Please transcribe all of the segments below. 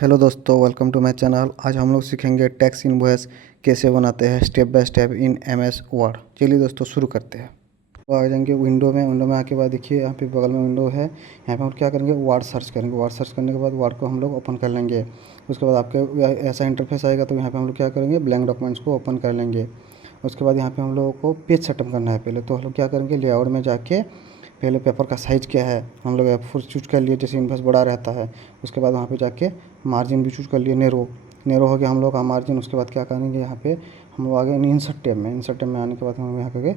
Hello दोस्तों, welcome to my channel. आज हम लोग सीखेंगे टैक्स इनवॉइस कैसे बनाते हैं step by step in MS word. चलिए दोस्तों शुरू करते हैं। तो आ जाएंगे विंडो में आके बाद देखिए यहाँ पे बगल में विंडो है। यहाँ पे हम क्या करेंगे, वर्ड सर्च करेंगे। वर्ड सर्च करने के बाद वर्ड को हम लोग ओपन कर लेंगे। उसके बाद आपके ऐसा इंटरफेस आएगा, तो यहाँ पे हम लोग क्या करेंगे, ब्लैंक डॉक्यूमेंट्स को ओपन कर लेंगे। उसके बाद यहाँ पे हम लोगों को पेज सेटअप करना है। पहले तो हम लोग क्या करेंगे, लेआउट में जाके पहले पेपर का साइज़ क्या है हम लोग F4 चूज कर लिए, जैसे इन्वर्स बड़ा रहता है। उसके बाद वहाँ पे जाके मार्जिन भी चूज कर लिए, नेरो हो गया हम लोग का मार्जिन। उसके बाद क्या करेंगे, यहाँ पे हम लोग आगे इंसर्ट टैब में आने के बाद हम यहाँ करके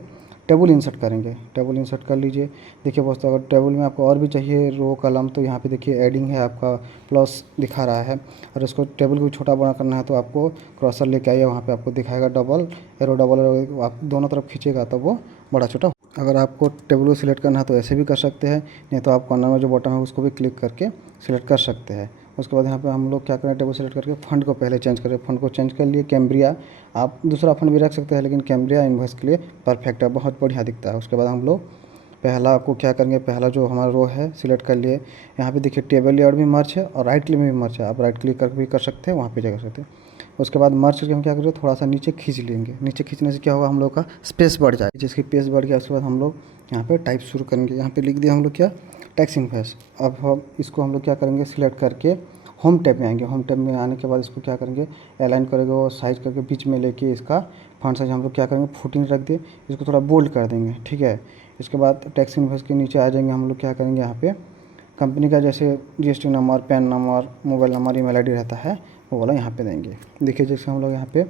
टेबल इंसर्ट करेंगे। टेबल इंसर्ट कर लीजिए। देखिए दोस्तों, अगर टेबल में आपको और भी चाहिए रो कलम, तो यहाँ पे देखिए एडिंग है, आपका प्लस दिखा रहा है। और इसको टेबल को छोटा बड़ा करना है तो आपको क्रॉसर लेके आइए, वहाँ पे आपको दिखाएगा डबल एरो, आप दोनों तरफ खींचेगा तो वो बड़ा छोटा। अगर आपको टेबल को सिलेक्ट करना है तो ऐसे भी कर सकते हैं, नहीं तो आप कॉर्नर में जो बटन है उसको भी क्लिक करके सिलेक्ट कर सकते हैं। उसके बाद यहाँ पे हम लोग क्या करें, टेबल सेलेक्ट करके फ़ंड को पहले चेंज करें। फ़ंड को चेंज कर लिए कैम्ब्रिया। आप दूसरा फ़ंड भी रख सकते हैं, लेकिन कैम्ब्रिया इन्वॉइस के लिए परफेक्ट है, बहुत बढ़िया दिखता है। उसके बाद हम लोग पहला को क्या करेंगे, पहला जो हमारा रो है सिलेक्ट कर लिए। यहाँ पे देखिए टेबल लेआउट भी मर्ज है और राइट क्लिक में भी मर्ज है, आप राइट क्लिक करके भी कर सकते हैं, वहाँ पे जा कर सकते हैं। उसके बाद मर्ज करके हम क्या करेंगे, थोड़ा सा नीचे खींच लेंगे। नीचे खींचने से क्या होगा, हम लोग का स्पेस बढ़ जाएगा। जिसकी स्पेस बढ़ गया उसके बाद हम लोग यहाँ पे टाइप शुरू करेंगे। यहाँ पे लिख दिया हम लोग क्या, टैक्स इनवॉइस। अब हम इसको हम लोग क्या करेंगे, सिलेक्ट करके होम टैब में आएंगे। होम टैब में आने के बाद इसको क्या करेंगे, अलाइन करेंगे और साइज करके बीच में लेके इसका फॉन्ट साइज हम लोग क्या करेंगे 14 रख दिए। इसको थोड़ा बोल्ड कर देंगे, ठीक है। इसके बाद टैक्स इनवॉइस के नीचे आ जाएंगे। हम लोग क्या करेंगे, यहाँ पे कंपनी का जैसे GST number, pan number, mobile number, email ID रहता है, वो वाला यहाँ पे देंगे। देखिए जैसे हम लोग यहाँ पे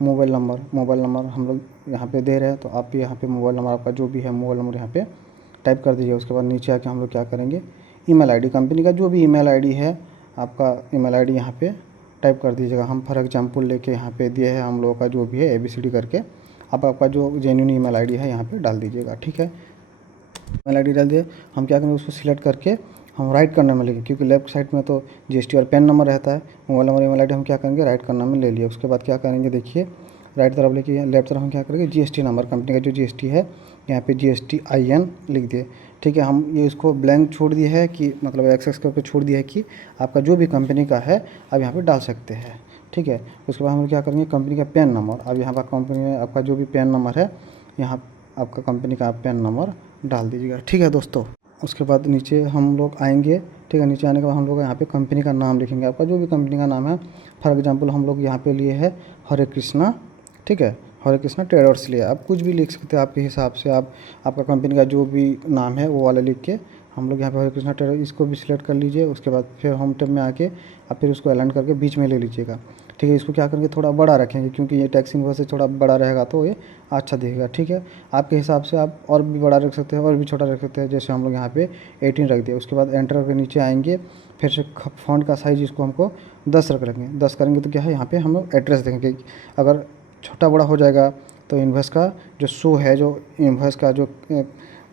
मोबाइल नंबर हम लोग यहाँ पे दे रहे हैं, तो आप भी यहाँ पे मोबाइल नंबर आपका जो भी है मोबाइल नंबर यहाँ पे टाइप कर दीजिए। उसके बाद नीचे आके हम लोग क्या करेंगे, ईमेल आईडी, कंपनी का जो भी ईमेल आईडी है आपका ईमेल आईडी यहाँ पे टाइप कर दीजिएगा। हम फॉर एग्जांपल लेके यहाँ पे दिए हैं हम लोगों का जो भी है ABCD करके, आप आपका जो जेन्युइन ईमेल आईडी है यहाँ पे डाल दीजिएगा, ठीक है। ईमेल आईडी डाल दिए। हम क्या करेंगे, उसको सिलेक्ट करके हम राइट करने में लेंगे, क्योंकि लेफ्ट साइड में तो जीएसटी और पैन नंबर रहता है। मोबाइल नंबर, ईमेल आईडी हम क्या करेंगे, राइट करने में ले लिए। उसके बाद क्या करेंगे, देखिए राइट तरफ लेके लेफ्ट तरफ हम क्या करेंगे, जीएसटी नंबर, कंपनी का जो जीएसटी है यहाँ पे GSTIN लिख दिए, ठीक है। हम ये इसको ब्लैंक छोड़ दिया है कि मतलब एक्सेस करके छोड़ दिया है कि आपका जो भी कंपनी का है आप यहाँ पे डाल सकते हैं, ठीक है। उसके बाद हम क्या करेंगे, कंपनी का पैन नंबर, अब यहाँ पर कंपनी में आपका जो भी पैन नंबर है यहाँ आपका कंपनी का पैन नंबर डाल दीजिएगा, ठीक है दोस्तों। उसके बाद नीचे हम लोग आएंगे, ठीक है। नीचे आने के बाद हम लोग यहाँ पे कंपनी का नाम लिखेंगे, आपका जो भी कंपनी का नाम है। फॉर एग्जांपल हम लोग यहाँ पे लिए है हरे कृष्णा, ठीक है, हरे कृष्णा ट्रेडर्स लिए। आप कुछ भी लिख सकते हैं आपके हिसाब से, आप आपका कंपनी का जो भी नाम है वो वाला लिख के हम लोग यहाँ पे हरे कृष्णा ट्रेडर इसको भी सिलेक्ट कर लीजिए। उसके बाद फिर होम टैब में आके आप फिर उसको अलाइन करके बीच में ले लीजिएगा, ठीक है। इसको क्या करेंगे, थोड़ा बड़ा रखेंगे, क्योंकि ये टैक्स इनवॉइस से थोड़ा बड़ा रहेगा तो ये अच्छा दिखेगा, ठीक है। आपके हिसाब से आप और भी बड़ा रख सकते हैं और भी छोटा रख सकते हैं, जैसे हम लोग यहाँ पे 18 रख दिया। उसके बाद एंटर के नीचे आएंगे, फिर से फॉन्ट का साइज़ इसको हमको 10 रख रखेंगे। 10 करेंगे तो क्या है, यहाँ पे हम लोग एड्रेस देंगे। अगर छोटा बड़ा हो जाएगा तो इन्वॉइस का जो शो है, जो इन्वॉइस का जो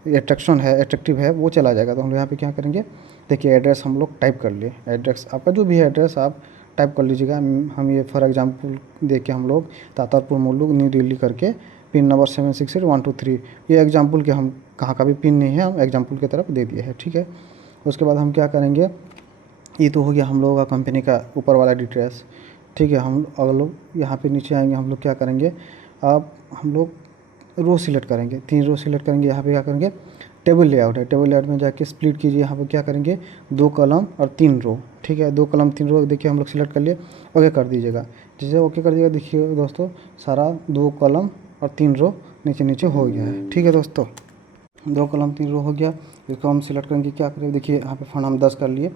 एट्रैक्टिव है वो चला जाएगा। तो हम लोग यहाँ पे क्या करेंगे, देखिए एड्रेस हम लोग टाइप कर लिए। एड्रेस आपका जो भी है एड्रेस आप टाइप कर लीजिएगा। हम ये फॉर एग्जांपल दे के हम लोग तातारपुर मुल्लुक न्यू दिल्ली करके पिन नंबर 768123, ये एग्जांपल के हम कहाँ का भी पिन नहीं है, हम एग्जांपल की तरफ दे दिए है, ठीक है। उसके बाद हम क्या करेंगे, ये तो हो गया हम लोगों का कंपनी का ऊपर वाला डिटेल्स, ठीक है। हम अगर लोग यहाँ पे नीचे आएंगे, हम लोग क्या करेंगे, अब हम लोग रो सिलेक्ट करेंगे, 3 रो सिलेक्ट करेंगे। यहाँ पे क्या करेंगे, टेबल लेआउट है, टेबल लेआउट में जाके स्प्लिट कीजिए। यहाँ पे क्या करेंगे, 2 कॉलम और 3 रो, ठीक है। 2 कॉलम 3 रो देखिए हम लोग सिलेक्ट कर लिए, ओके कर दीजिएगा। जैसे ओके कर दिएगा, देखिए दोस्तों सारा 2 कॉलम और 3 रो नीचे नीचे हो गया है, ठीक है दोस्तों। 2 कॉलम 3 रो हो गया। इसको हम सिलेक्ट करेंगे, क्या करें, देखिए यहाँ पे फंड हम 10 कर लिए।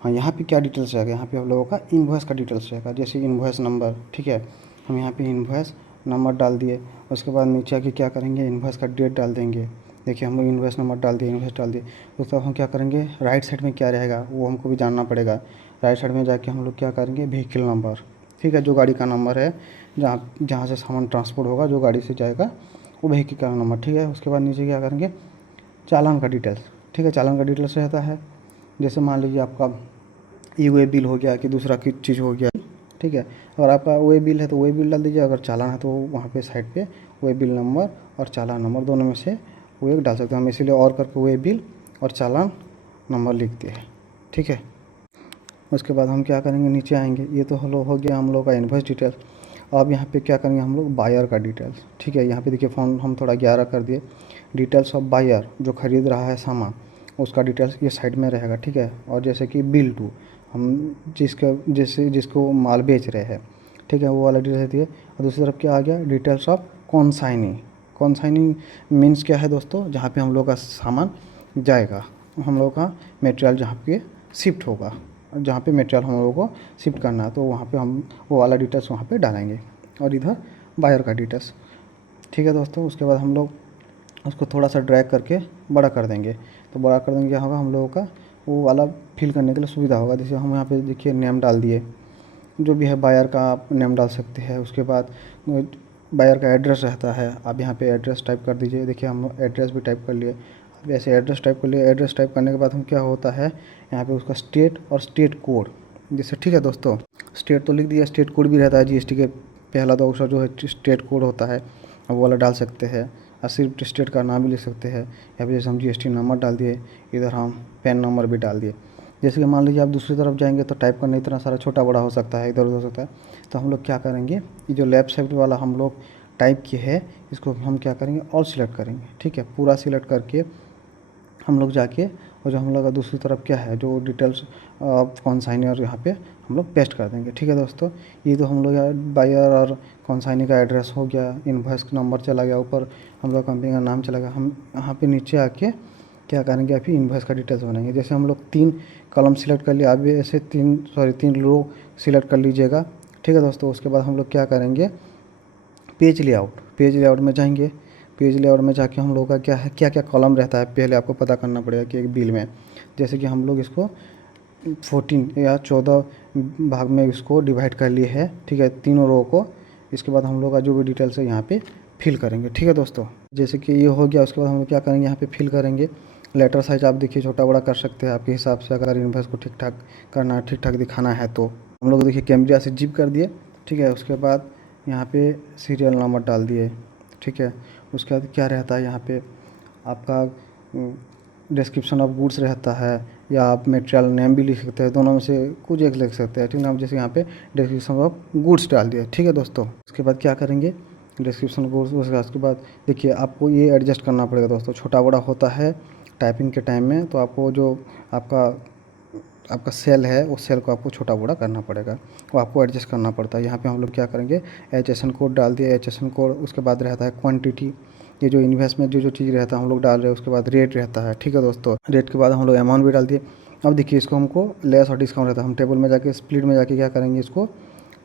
हाँ, यहाँ पे क्या डिटेल्स रहेगा, यहाँ पे हम लोगों का इन्वॉइस का डिटेल्स रहेगा, जैसे इन्वॉइस नंबर, ठीक है। हम यहाँ पे इन्वॉइस नंबर डाल दिए। उसके बाद नीचे आके क्या करेंगे, इन्वॉइस का डेट डाल देंगे। देखिए हम लोग इन्वॉइस नंबर डाल दिए, इन्वॉइस डाल दिए। उसके बाद हम क्या करेंगे, राइट साइड में क्या रहेगा वो हमको भी जानना पड़ेगा। राइट साइड में जाके हम लोग क्या करेंगे, व्हीकल नंबर, ठीक है, जो गाड़ी का नंबर है, जहाँ जहाँ से सामान ट्रांसपोर्ट होगा, जो गाड़ी से जाएगा वो व्हीकल का नंबर, ठीक है। उसके बाद नीचे क्या करेंगे, चालान का डिटेल्स, ठीक है। चालान का डिटेल्स रहता है, जैसे मान लीजिए आपका वे बिल हो गया कि दूसरा की चीज़ हो गया, ठीक है। अगर आपका वे बिल है तो वे बिल डाल दीजिए, अगर चालान है तो वहाँ पे साइड पे वे बिल नंबर और चालान नंबर दोनों में से वो एक डाल सकते हैं। हम इसीलिए और करके वे बिल और चालान नंबर लिखते हैं, ठीक है। उसके बाद हम क्या करेंगे, नीचे आएंगे। ये तो हो गया हम लोग का इन्वॉइस डिटेल्स। अब यहाँ पे क्या करेंगे हम लोग, बायर का डिटेल्स। ठीक है, यहाँ पे देखिए फ़ॉन्ट हम थोड़ा 11 कर दिए। डिटेल्स ऑफ बायर, जो ख़रीद रहा है सामान, उसका डिटेल्स ये साइड में रहेगा। ठीक है, और जैसे कि बिल टू, हम जिसको माल बेच रहे हैं, ठीक है, वो वाला डिटेल्स दिए। और दूसरी तरफ क्या आ गया, डिटेल्स ऑफ कॉन्साइनी। कॉन्साइनी मीन्स क्या है दोस्तों, जहाँ पे हम लोग का सामान जाएगा, हम लोग का मटेरियल जहाँ पे शिफ्ट होगा, जहाँ पे मटेरियल हम लोगों को शिफ्ट करना है, तो वहाँ पे हम वो वाला डिटेल्स वहाँ पे डालेंगे। और इधर बायर का डिटेल्स। ठीक है दोस्तों, उसके बाद हम लोग उसको थोड़ा सा ड्रैग करके बड़ा कर देंगे। तो बड़ा कर देंगे, क्या होगा, हम लोगों का वो वाला फिल करने के लिए सुविधा होगा। जैसे हम यहाँ पे देखिए नेम डाल दिए, जो भी है बायर का आप नेम डाल सकते हैं। उसके बाद बायर का एड्रेस रहता है, आप यहाँ पे एड्रेस टाइप कर दीजिए। देखिए हम एड्रेस भी टाइप कर लिए। अब ऐसे एड्रेस टाइप कर लिए। एड्रेस टाइप करने के बाद हम क्या होता है, यहाँ पे उसका स्टेट और स्टेट कोड, जैसे ठीक है दोस्तों, स्टेट तो लिख दिया, स्टेट कोड भी रहता है जीएसटी के पहला तो उसका जो है स्टेट कोड होता है, वो वाला डाल सकते हैं। और सिर्फ स्टेट का नाम भी लिख सकते हैं। या फिर जैसे हम जीएसटी नंबर डाल दिए, इधर हम पैन नंबर भी डाल दिए। जैसे कि मान लीजिए आप दूसरी तरफ जाएंगे तो टाइप करना इतना सारा छोटा बड़ा हो सकता है, इधर उधर हो सकता है। तो हम लोग क्या करेंगे, ये जो लेफ्ट साइड वाला हम लोग टाइप किए है, इसको हम क्या करेंगे, ऑल सिलेक्ट करेंगे। ठीक है, पूरा सिलेक्ट करके हम लोग जाके, और जो हम लोग का दूसरी तरफ क्या है, जो डिटेल्स कॉन्साइनर यहाँ पे हम लोग पेस्ट कर देंगे। ठीक है दोस्तों, ये तो हम लोग बायर और कॉन्साइनी का एड्रेस हो गया, इनवॉइस नंबर चला गया, ऊपर हम लोग कंपनी का नाम चला गया। हम यहाँ पे नीचे आके क्या करेंगे, अभी इनवॉइस का डिटेल्स बनाएंगे। जैसे हम लोग 3 कॉलम सिलेक्ट कर लिया, अभी ऐसे 3 रो सिलेक्ट कर लीजिएगा। ठीक है दोस्तों, उसके बाद हम लोग क्या करेंगे, पेज लेआउट में जाएंगे। पेज लेआउट में जाके हम लोग का क्या है, क्या क्या कॉलम रहता है, पहले आपको पता करना पड़ेगा कि एक बिल में। जैसे कि हम लोग इसको 14 या 14 भाग में इसको डिवाइड कर लिए है। ठीक है, तीनों रो को। इसके बाद हम लोग का जो भी डिटेल्स है यहाँ पे फिल करेंगे। ठीक है दोस्तों, जैसे कि ये हो गया। उसके बाद हम लोग क्या करेंगे, यहाँ पे फिल करेंगे। लेटर साइज आप देखिए छोटा बड़ा कर सकते हैं आपके हिसाब से, अगर इनवॉइस को ठीक ठाक करना है, ठीक ठाक दिखाना है। तो हम लोग देखिए कैमरा से जिप कर दिए। ठीक है, उसके बाद यहाँ पे सीरियल नंबर डाल दिए। ठीक है, उसके बाद क्या रहता है, यहाँ पे आपका डिस्क्रिप्शन ऑफ गुड्स रहता है, या आप मटेरियल नेम भी लिख सकते हैं, दोनों में से कुछ एक लिख सकते हैं। ठीक है, आप जैसे यहाँ पे डिस्क्रिप्शन ऑफ गुड्स डाल दिया। ठीक है दोस्तों, उसके बाद क्या करेंगे, डिस्क्रिप्शन गुड्स। उसके बाद देखिए आपको ये एडजस्ट करना पड़ेगा दोस्तों, छोटा बड़ा होता है टाइपिंग के टाइम में, तो आपको जो आपका सेल है, उस सेल को आपको छोटा बड़ा करना पड़ेगा, वो आपको एडजस्ट करना पड़ता है। यहाँ पे हम लोग क्या करेंगे, HSN कोड डाल दिए, HSN कोड। उसके बाद रहता है क्वांटिटी, ये जो इन्वेस्टमेंट जो चीज़ रहता है हम लोग डाल रहे हैं। उसके बाद रेट रहता है। ठीक है दोस्तों, रेट के बाद हम लोग अमाउंट भी डाल दिए। अब देखिए इसको हमको लेस और डिस्काउंट रहता है, हम टेबल में जाके स्प्लिट में जाके क्या करेंगे, इसको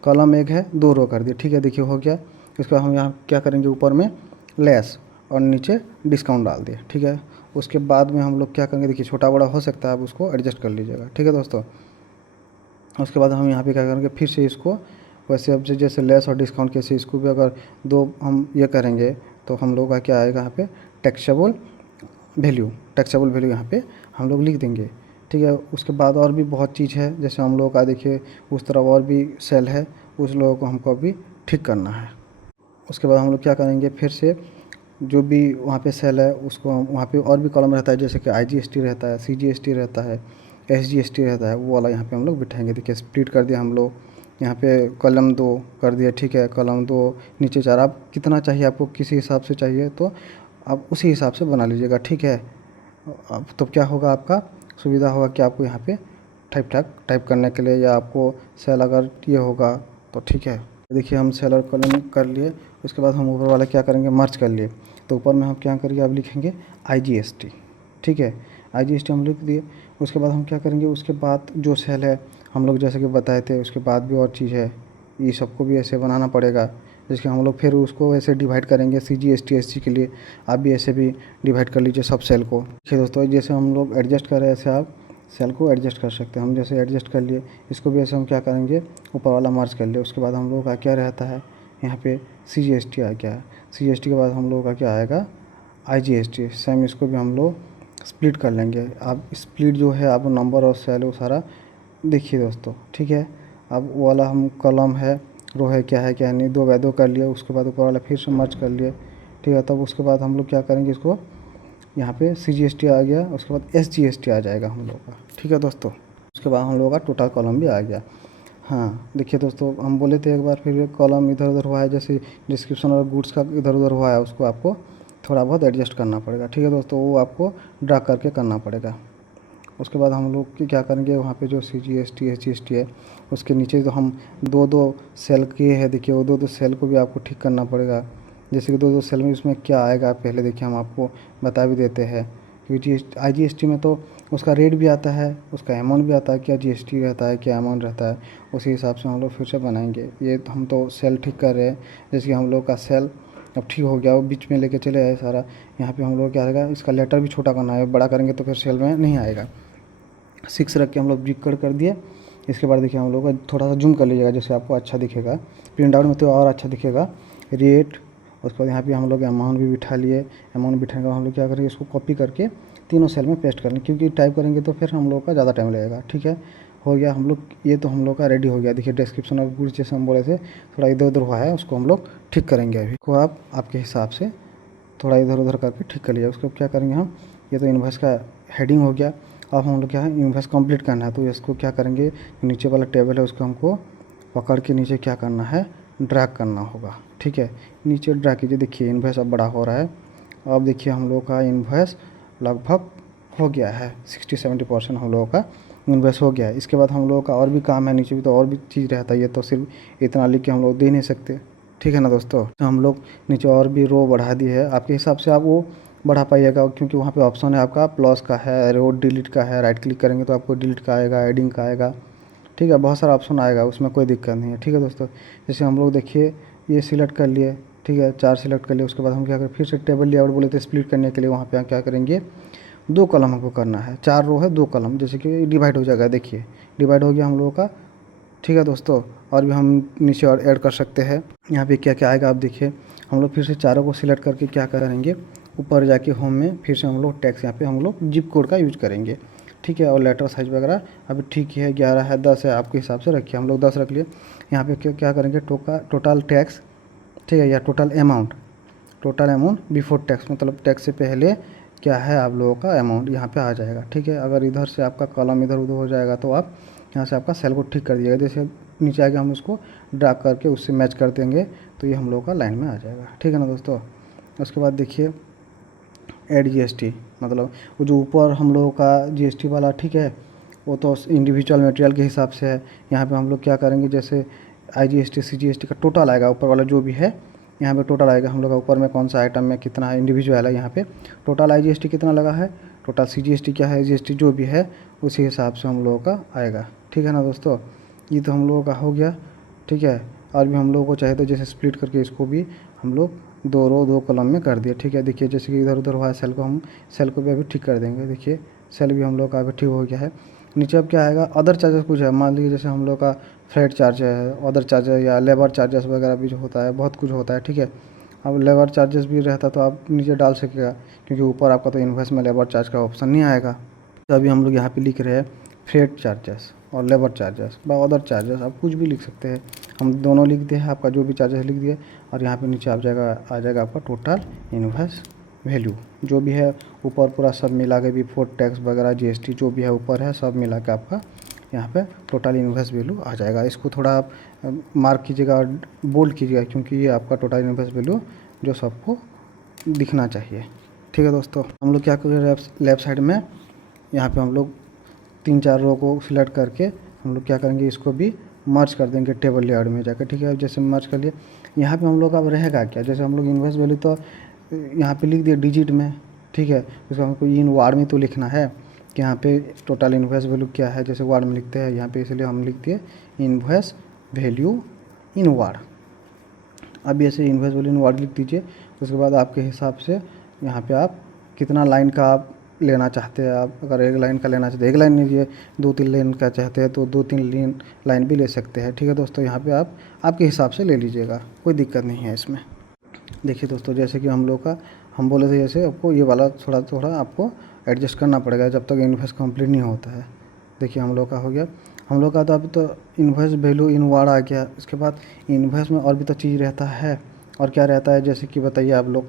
कॉलम एक है 2 रो कर दिए। ठीक है, देखिए हो गया। उसके बाद हम यहाँ क्या करेंगे, ऊपर में लेस और नीचे डिस्काउंट डाल दिए। ठीक है, उसके बाद में हम लोग क्या करेंगे, देखिए छोटा बड़ा हो सकता है, आप उसको एडजस्ट कर लीजिएगा। ठीक है दोस्तों, उसके बाद हम यहाँ पे क्या करेंगे, फिर से इसको वैसे अब जैसे लेस और डिस्काउंट कैसे, इसको भी अगर 2 हम ये करेंगे तो हम लोग का क्या आएगा, यहाँ पे टैक्सेबल वैल्यू यहाँ पे हम लोग लिख देंगे। ठीक है, उसके बाद और भी बहुत चीज़ है, जैसे हम लोग का देखिए उस तरफ और भी सेल है, उस लोगों को हमको अभी ठीक करना है। उसके बाद हम लोग क्या करेंगे, फिर से जो भी वहाँ पे सेल है उसको वहाँ पे और भी कॉलम रहता है, जैसे कि IGST रहता है, CGST रहता है, SGST रहता है, वो वाला यहाँ पे हम लोग बिठाएंगे। देखिए स्प्लिट कर दिया हम लोग, यहाँ पे कॉलम 2 कर दिया। ठीक है, कॉलम 2 नीचे 4, आप कितना चाहिए, आपको किसी हिसाब से चाहिए तो आप उसी हिसाब से बना लीजिएगा। ठीक है, अब तो क्या होगा, आपका सुविधा होगा कि आपको यहाँ पे टाइप करने के लिए, या आपको सेल अगर ये होगा तो ठीक है। देखिए हम सेलर कॉलम कर लिए। उसके बाद हम ऊपर वाला क्या करेंगे, मर्ज कर लिए। तो ऊपर में हम क्या करेंगे, अब लिखेंगे IGST। ठीक है, IGST हम लिख दिए। उसके बाद हम क्या करेंगे, उसके बाद जो सेल है हम लोग जैसे कि बताए थे, उसके बाद भी और चीज़ है, ये सबको भी ऐसे बनाना पड़ेगा। जिसके हम लोग फिर उसको ऐसे डिवाइड करेंगे, CGST SC के लिए आप भी ऐसे भी डिवाइड कर लीजिए सब सेल को। ठीक है दोस्तों, जैसे हम लोग एडजस्ट कर रहे हैं, ऐसे आप सेल को एडजस्ट कर सकते हैं। हम जैसे एडजस्ट कर लिए, इसको भी ऐसे हम क्या करेंगे, ऊपर वाला मर्ज कर लिए। उसके बाद हम लोगों का क्या रहता है, यहाँ पे CGST आ गया है। CGST के बाद हम लोगों का क्या आएगा, IGST। सेम इसको भी हम लोग स्प्लिट कर लेंगे। आप स्प्लिट जो है, आप नंबर और सेल वो सारा देखिए दोस्तों। ठीक है, अब वो वाला हम कॉलम है, रो है, क्या है क्या नहीं, 2 बाय 2 कर लिए। उसके बाद ऊपर वाला फिर से मर्ज कर लिए। ठीक है, तब उसके बाद हम लोग क्या करेंगे, इसको यहाँ पे CGST आ गया, उसके बाद SGST आ जाएगा हम लोग का। ठीक है दोस्तों। उसके बाद हम लोगों का टोटल कॉलम भी आ गया। हाँ देखिए दोस्तों, हम बोले थे एक बार फिर कॉलम इधर उधर हुआ है, जैसे डिस्क्रिप्शन और गुड्स का इधर उधर हुआ है, उसको आपको थोड़ा बहुत एडजस्ट करना पड़ेगा। ठीक है दोस्तों, वो आपको ड्रा करके करना पड़ेगा। उसके बाद हम लोग क्या करेंगे, वहाँ पे जो CGST SGST है उसके नीचे तो हम दो दो सेल किए हैं, देखिए वो दो दो सेल को भी आपको ठीक करना पड़ेगा। जैसे कि दो दो सेल में उसमें क्या आएगा पहले देखिए हम आपको बता भी देते हैं। क्योंकि IGST में तो उसका रेट भी आता है, उसका अमाउंट भी आता है, क्या GST रहता है क्या अमाउंट रहता है, उसी हिसाब से हम लोग फिर से बनाएंगे। ये हम तो सेल ठीक कर रहे हैं, जैसे कि हम लोग का सेल अब ठीक हो गया, वो बीच में लेके चले आए सारा। यहाँ पे हम लोग क्या रहेगा, इसका लेटर भी छोटा करना है, बड़ा करेंगे तो फिर सेल में नहीं आएगा। 6 रख के हम लोग बिग कर दिए। इसके बाद देखिए हम लोग का थोड़ा सा जूम कर लीजिएगा, जैसे आपको अच्छा दिखेगा, प्रिंट आउट में तो और अच्छा दिखेगा। रेट, उसके बाद यहाँ पे हम लोग अमाउंट भी बिठा लिए। अमाउंट बिठाने के बाद हम लोग क्या करेंगे, इसको कॉपी करके तीनों सेल में पेस्ट करेंगे, क्योंकि टाइप करेंगे तो फिर हम लोग का ज़्यादा टाइम लगेगा। ठीक है, हो गया हम लोग, ये तो हम लोग का रेडी हो गया। देखिए डिस्क्रिप्शन और गुड्स जैसे हम बोले थे थोड़ा इधर उधर हुआ है, उसको हम लोग ठीक करेंगे। अभी को आप आपके हिसाब से थोड़ा इधर उधर करके ठीक कर लिया। उसको क्या करेंगे हम, ये तो इन्वॉइस का हेडिंग हो गया। अब हम लोग क्या है, इन्वॉइस कंप्लीट करना है, तो इसको क्या करेंगे, नीचे वाला टेबल है उसको हमको पकड़ के नीचे क्या करना है, ड्रैग करना होगा। ठीक है, नीचे ड्रैग कीजिए। देखिए इन्वॉइस अब बड़ा हो रहा है। अब देखिए हम लोग का इन्वॉइस लगभग हो गया है, 60-70% हम लोगों का इन्वॉइस हो गया है। इसके बाद हम लोगों का और भी काम है, नीचे भी तो और भी चीज़ रहता है, ये तो सिर्फ इतना लिख के हम लोग दे नहीं सकते। ठीक है ना दोस्तों, तो हम लोग नीचे और भी रो बढ़ा दिए है, आपके हिसाब से आप वो बढ़ा पाइएगा, क्योंकि वहाँ पे ऑप्शन है आपका प्लस का है, रो डिलीट का है। राइट क्लिक करेंगे तो आपको डिलीट का आएगा, एडिंग का आएगा। ठीक है, बहुत सारा ऑप्शन आएगा, उसमें कोई दिक्कत नहीं है। ठीक है दोस्तों, जैसे हम लोग देखिए ये सिलेक्ट कर लिए। ठीक है, 4 सिलेक्ट कर लिए। उसके बाद हम क्या करें, फिर से टेबल लेआउट बोले थे स्प्लिट करने के लिए, वहाँ पे क्या करेंगे, 2 कॉलम हमको करना है। 4 रो है 2 कॉलम, जैसे कि डिवाइड हो जाएगा। देखिए डिवाइड हो गया हम लोगों का। ठीक है दोस्तों, और भी हम नीचे और ऐड कर सकते हैं। यहाँ पे क्या क्या आएगा आप देखिए। हम लोग फिर से चारों को सिलेक्ट करके क्या करेंगे, ऊपर जाके होम में फिर से हम लोग टैक्स, यहाँ पे हम लोग जिप कोड का यूज करेंगे। ठीक है, और लेटर साइज वगैरह अभी ठीक ही है, 11 है 10 है, आपके हिसाब से रखिए। हम लोग 10 रख लिए। यहाँ पे क्या करेंगे, टोटल टैक्स, ठीक है, या टोटल अमाउंट बिफोर टैक्स, मतलब टैक्स से पहले क्या है आप लोगों का अमाउंट यहाँ पे आ जाएगा। ठीक है, अगर इधर से आपका कॉलम इधर उधर हो जाएगा तो आप यहाँ से आपका सेल को ठीक कर दीजिएगा। जैसे नीचे आके हम उसको ड्रैग करके उससे मैच कर देंगे तो ये हम लोगों का लाइन में आ जाएगा। ठीक है ना दोस्तों, उसके बाद देखिए एड GST, मतलब वो जो ऊपर हम लोगों का GST वाला, ठीक है, वो तो इंडिविजुअल मटेरियल के हिसाब से है। यहाँ पे हम लोग क्या करेंगे, जैसे IGST CGST का टोटल आएगा, ऊपर वाला जो भी है यहाँ पे टोटल आएगा हम लोग का, ऊपर में कौन सा आइटम में कितना है, इंडिविजुअल है। यहाँ पे टोटल IGST कितना लगा है, टोटल CGST क्या है, GST जो भी है उसी हिसाब से हम लोगों का आएगा। ठीक है ना दोस्तों, ये तो हम लोगों का हो गया। ठीक है, और भी हम लोगों को चाहे तो जैसे स्प्लिट करके इसको भी हम लोग 2 रो 2 कॉलम में कर दिए। ठीक है, देखिए जैसे कि इधर उधर हुआ है सेल को, हम सेल को भी अभी ठीक कर देंगे। देखिए सेल भी हम लोग का अभी ठीक हो गया है। नीचे अब क्या आएगा, अदर चार्जेस कुछ है, मान लीजिए जैसे हम लोग का फ्रेट चार्ज है, अदर चार्जेस या लेबर चार्जेस वगैरह भी जो होता है, बहुत कुछ होता है। ठीक है, अब लेबर चार्जेस भी रहता तो आप नीचे डाल सकेगा, क्योंकि ऊपर आपका तो इन्वॉइस में लेबर चार्ज का ऑप्शन नहीं आएगा। तो अभी हम लोग यहाँ पे लिख रहे हैं फ्रेट चार्जेस और लेबर चार्जेस व अदर चार्जेस, आप कुछ भी लिख सकते हैं। हम दोनों लिख दिए हैं, आपका जो भी चार्जेस लिख दिए, और यहाँ पे नीचे आ जाएगा आपका टोटल इन्वॉइस वैल्यू जो भी है, ऊपर पूरा सब मिला के बिफोर टैक्स वगैरह GST जो भी है ऊपर है, सब मिला के आपका यहाँ पे टोटल इन्वॉइस वैल्यू आ जाएगा। इसको थोड़ा आप मार्क कीजिएगा और बोल्ड कीजिएगा, क्योंकि ये आपका टोटल इन्वॉइस वैल्यू जो सबको दिखना चाहिए। ठीक है दोस्तों, हम लोग क्या कर रहे हैं, लेफ्ट साइड में यहाँ पे हम लोग 3-4 रो को सिलेक्ट करके हम लोग क्या करेंगे, इसको भी मर्ज कर देंगे टेबल लेआउट में जाकर। ठीक है, जैसे मर्ज कर लिए। यहाँ पे हम लोग अब रहेगा क्या, जैसे हम लोग इन्वॉइस वैल्यू तो यहाँ पे लिख दिए डिजिट में। ठीक है, उसको हमको इन वार्ड में तो लिखना है कि यहाँ पे टोटल इन्वॉइस वैल्यू क्या है, जैसे वार्ड में लिखते हैं यहाँ पे, इसलिए हम लिख दिए इन्वॉइस वैल्यू इन वार्ड। अब ऐसे इन्वॉइस वैल्यू इन वार्ड लिख दीजिए। उसके बाद आपके हिसाब से यहाँ पे आप कितना लाइन का आप लेना चाहते हैं, आप अगर 1 लाइन का लेना चाहते हैं 1 लाइन लीजिए, 2-3 लाइन का चाहते हैं तो 2-3 लाइन भी ले सकते हैं। ठीक है दोस्तों, यहाँ पे आप आपके हिसाब से ले लीजिएगा, कोई दिक्कत नहीं है इसमें। देखिए दोस्तों, जैसे कि हम लोग का हम बोले थे, जैसे आपको ये वाला थोड़ा थोड़ा आपको एडजस्ट करना पड़ेगा जब तक इन्वॉइस कंप्लीट नहीं होता है। देखिए हम लोग का हो गया, हम लोग का तो अभी तो इन्वॉइस वैल्यू इन वार्ड आ गया। इसके बाद इन्वॉइस में और भी तो चीज़ रहता है, और क्या रहता है, जैसे कि बताइए आप लोग।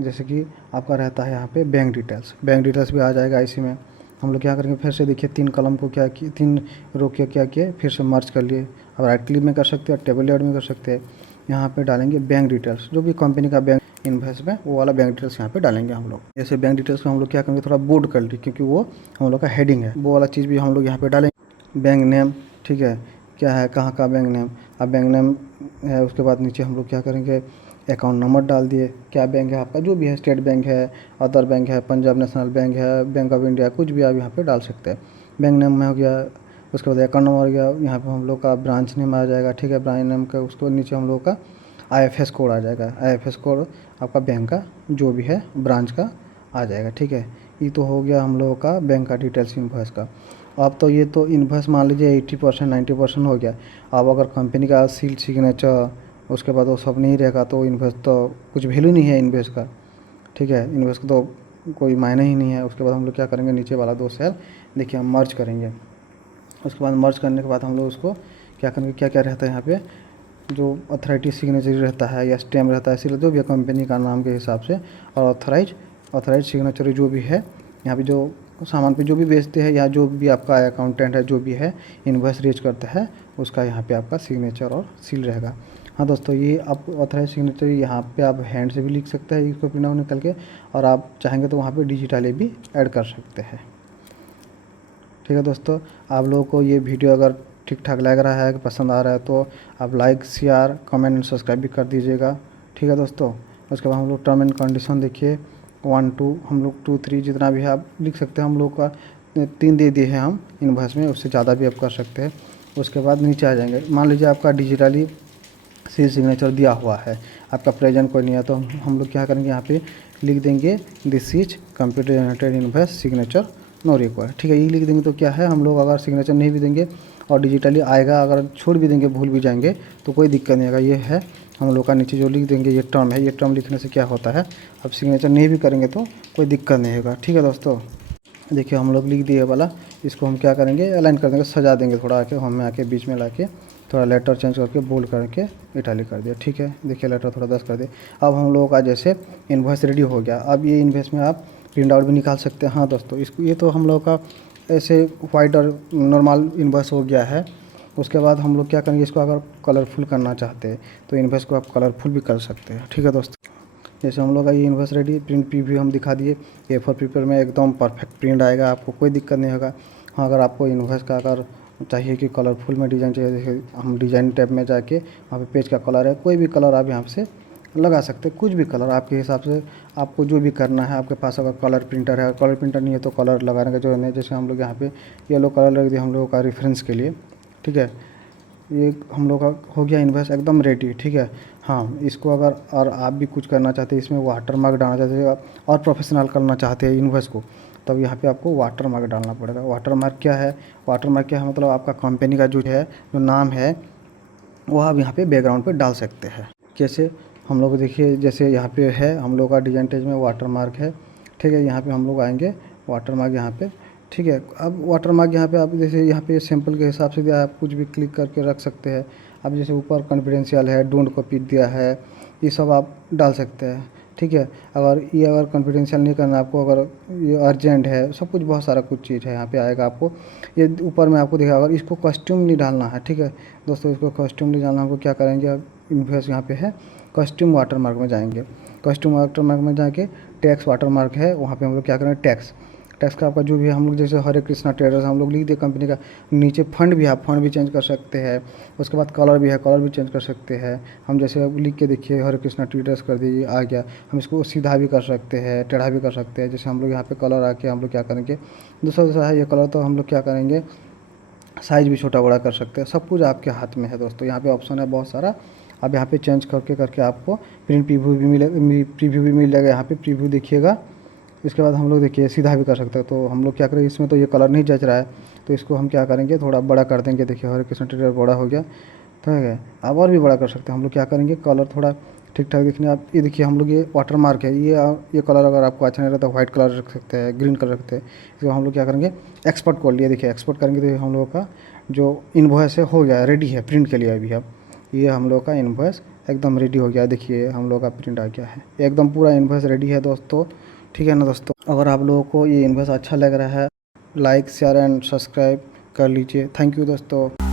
जैसे कि आपका रहता है यहाँ पे बैंक डिटेल्स भी आ जाएगा इसी में। हम लोग क्या करेंगे, फिर से देखिए 3 कॉलम को क्या किए, 3 रो के क्या किए, फिर से मर्ज कर लिए। अब राइट क्लिक में कर सकते हैं और टेबल लेआउट में कर सकते हैं। यहाँ पे डालेंगे बैंक डिटेल्स, जो भी कंपनी का बैंक इन्वॉइस में वो वाला बैंक डिटेल्स यहाँ पे डालेंगे हम लोग। जैसे बैंक डिटेल्स को हम लोग क्या करेंगे, थोड़ा बोल्ड कर ली, क्योंकि वो हम लोग का हेडिंग है। वो वाला चीज़ भी हम लोग यहाँ पे डालेंगे। बैंक नेम, ठीक है, क्या है, कहाँ का बैंक नेम। अब बैंक नेम है, उसके बाद नीचे हम लोग क्या करेंगे, अकाउंट नंबर डाल दिए, क्या बैंक है आपका, जो भी है, स्टेट बैंक है, अदर बैंक है, पंजाब नेशनल बैंक है, बैंक ऑफ इंडिया, कुछ भी आप यहाँ पे डाल सकते हैं। बैंक नेम में हो गया, उसके बाद अकाउंट नंबर हो गया, यहाँ पे हम लोग का ब्रांच नेम आ जाएगा, ठीक है, ब्रांच नेम का, उसको नीचे हम लोग का IFS कोड आ जाएगा। IFS कोड आपका बैंक का जो भी है ब्रांच का आ जाएगा, ठीक है। ये तो हो गया हम लोगों का बैंक का डिटेल्स इन्वॉइस का। अब तो ये तो इन्वॉइस मान लीजिए 80% 90% हो गया। अब अगर कंपनी का सील सिग्नेचर उसके बाद वो सब नहीं रहेगा तो इन्वॉइस तो कुछ वैल्यू नहीं है इन्वॉइस का, ठीक है। इन्वॉइस का तो कोई मायने ही नहीं है। उसके बाद हम लोग क्या करेंगे, नीचे वाला 2 सेल देखिए हम मर्ज करेंगे। उसके बाद मर्ज करने के बाद हम लोग उसको क्या करेंगे, क्या क्या रहता है यहाँ पे, जो अथॉरिटी सिग्नेचर रहता है या स्टैम्प रहता है, इसीलिए जो भी कंपनी का नाम के हिसाब से, और ऑथराइज सिग्नेचर जो भी है यहाँ पे, जो सामान पे जो भी बेचते हैं या जो भी आपका अकाउंटेंट है जो भी है इन्वॉइस रेज करता है, उसका यहाँ पे आपका सिग्नेचर और सील रहेगा। हाँ दोस्तों, ये आप ऑथराइज सिग्नेचर यहाँ पे आप हैंड से भी लिख सकते हैं इसको प्रिंट आउट निकल के, और आप चाहेंगे तो वहाँ पे डिजिटली भी ऐड कर सकते हैं। ठीक है दोस्तों, आप लोगों को ये वीडियो अगर ठीक ठाक लग रहा है, पसंद आ रहा है, तो आप like share comment and subscribe भी कर दीजिएगा। ठीक है दोस्तों, उसके बाद हम लोग टर्म एंड कंडीशन देखिए 1 2 हम लोग 2 3 जितना भी है आप लिख सकते हैं। हम लोग का 3 दे दिए हैं हम इनवॉइस में, उससे ज़्यादा भी आप कर सकते हैं। उसके बाद नीचे आ जाएंगे, मान लीजिए आपका डिजिटली सील सिग्नेचर दिया हुआ है, आपका प्रेजेंट कोई नहीं है, तो हम लोग क्या करेंगे, यहाँ पे लिख देंगे this is computer generated invoice signature no require. ठीक है, ये लिख देंगे तो क्या है, हम लोग अगर सिग्नेचर नहीं भी देंगे और डिजिटली आएगा, अगर छोड़ भी देंगे, भूल भी जाएंगे तो कोई दिक्कत नहीं आएगा। ये है हम लोग का नीचे जो लिख देंगे, ये टर्म है। ये टर्म लिखने से क्या होता है, अब सिग्नेचर नहीं भी करेंगे तो कोई दिक्कत नहीं होगा। ठीक है दोस्तों, देखिए हम लोग लिख दिए वाला, इसको हम क्या करेंगे, अलाइन कर देंगे, सजा देंगे थोड़ा आके, हम में आके बीच में ला के थोड़ा लेटर चेंज करके बोल्ड करके इटालिक कर दिया। ठीक है, देखिए लेटर थोड़ा 10 कर दिया। अब हम लोगों का जैसे इन्वॉइस रेडी हो गया। अब ये इन्वॉइस में आप प्रिंट आउट भी निकाल सकते हैं। हाँ दोस्तों, इसको ये तो हम लोग का ऐसे वाइट और नॉर्मल इन्वॉइस हो गया है। उसके बाद हम लोग क्या करेंगे, इसको अगर कलरफुल करना चाहते हैं तो इन्वॉइस को आप कलरफुल भी कर सकते हैं। ठीक है दोस्तों, जैसे हम लोग का ये इन्वॉइस रेडी, प्रिंट प्रीव्यू हम दिखा दिए। A4 पेपर में एकदम परफेक्ट प्रिंट आएगा, आपको कोई दिक्कत नहीं होगा। हाँ, अगर आपको इन्वॉइस का अगर चाहिए कि कलरफुल में डिज़ाइन चाहिए, जैसे हम डिज़ाइन टैब में जाके वहाँ पे पेज का कलर है, कोई भी कलर आप यहाँ से लगा सकते हैं, कुछ भी कलर आपके हिसाब से, आपको जो भी करना है। आपके पास अगर कलर प्रिंटर है, कलर प्रिंटर नहीं है तो कलर लगाने का जरूरत नहीं है। जैसे हम लोग यहाँ पे येलो कलर रख दिए हम लोगों का रेफरेंस के लिए। ठीक है, ये हम लोग का हो गया इन्वॉइस एकदम रेडी। ठीक है, हाँ, इसको अगर और आप भी कुछ करना चाहते हैं, इसमें वाटर मार्क डालना चाहते हैं और प्रोफेशनल करना चाहते हैं इन्वॉइस को, तब यहाँ पे आपको वाटर मार्क डालना पड़ेगा। वाटर मार्क क्या है, वाटर मार्क क्या है, मतलब आपका कंपनी का जो है, जो नाम है, वो आप यहाँ पे बैकग्राउंड पे डाल सकते हैं। कैसे, हम लोग देखिए, जैसे यहाँ पे है हम लोग का डिजाइन पेज में वाटर मार्क है। ठीक है, यहाँ पे हम लोग आएंगे, वाटर मार्क यहाँ पे। ठीक है, अब वाटर मार्क यहाँ पे आप जैसे यहाँ पे सैंपल के हिसाब से दिया है, आप कुछ भी क्लिक करके रख सकते हैं। अब जैसे ऊपर कॉन्फिडेंशियल है, डोंट कॉपी दिया है, ये सब आप डाल सकते हैं। ठीक है, अगर कॉन्फिडेंशियल नहीं करना आपको, अगर ये अर्जेंट है, सब कुछ बहुत सारा कुछ चीज़ है यहाँ पे आएगा आपको। ये ऊपर में आपको दिखा, अगर इसको कॉस्ट्यूम नहीं डालना है, ठीक है दोस्तों, इसको कॉस्ट्यूम नहीं डालना, हमको क्या करेंगे, अब इन्वॉइस यहाँ पे है, कॉस्ट्यूम वाटर मार्क में जाएंगे। कॉस्ट्यूम वाटर मार्क में जाके टैक्स वाटर मार्क है, वहाँ पे हम लोग क्या करेंगे, टैक्स का आपका जो भी है, हम लोग जैसे हरे कृष्णा ट्रेडर्स हम लोग लिख दिए कंपनी का। नीचे फंड भी है, आप फंड भी चेंज कर सकते हैं। उसके बाद कलर भी है, कलर भी चेंज कर सकते हैं। हम जैसे अब लिख के देखिए हरे कृष्णा ट्रेडर्स कर दीजिए, आ गया। हम इसको सीधा भी कर सकते हैं, टेढ़ा भी कर सकते हैं। जैसे हम लोग यहाँ पे कलर आके हम लोग क्या करेंगे, दूसरा है ये कलर, तो हम लोग क्या करेंगे, साइज़ भी छोटा बड़ा कर सकते हैं। सब कुछ आपके हाथ में है दोस्तों, यहाँ पे ऑप्शन है बहुत सारा। अब यहाँ पे चेंज करके करके आपको प्रिंट प्रीव्यू भी मिल जाएगा। यहाँ पे प्रीव्यू देखिएगा। इसके बाद हम लोग देखिए सीधा भी कर सकते हैं। तो हम लोग क्या करेंगे, इसमें तो ये कलर नहीं जच रहा है, तो इसको हम क्या करेंगे, थोड़ा बड़ा कर देंगे। देखिए हरे कृष्ण ट्रेडर बड़ा हो गया, ठीक है। आप और भी बड़ा कर सकते हैं। हम लोग क्या करेंगे, कलर थोड़ा ठीक ठाक दिखने। आप ये देखिए, हम लोग ये वाटर मार्क है, ये कलर अगर आपको अच्छा नहीं रहता, वाइट कलर रख सकते हैं, ग्रीन कलर रखते हैं। इसको हम लोग क्या करेंगे, एक्सपोर्ट कर लिए। देखिए एक्सपोर्ट करेंगे तो हम लोगों का जो इन्वॉइस है हो गया रेडी है प्रिंट के लिए। अभी अब ये हम लोग का इन्वॉइस एकदम रेडी हो गया। देखिए हम लोग का प्रिंट आ गया है, एकदम पूरा इन्वॉइस रेडी है दोस्तों। ठीक है ना दोस्तों, अगर आप लोगों को ये इन्वॉइस अच्छा लग रहा है लाइक शेयर एंड सब्सक्राइब कर लीजिए। थैंक यू दोस्तों।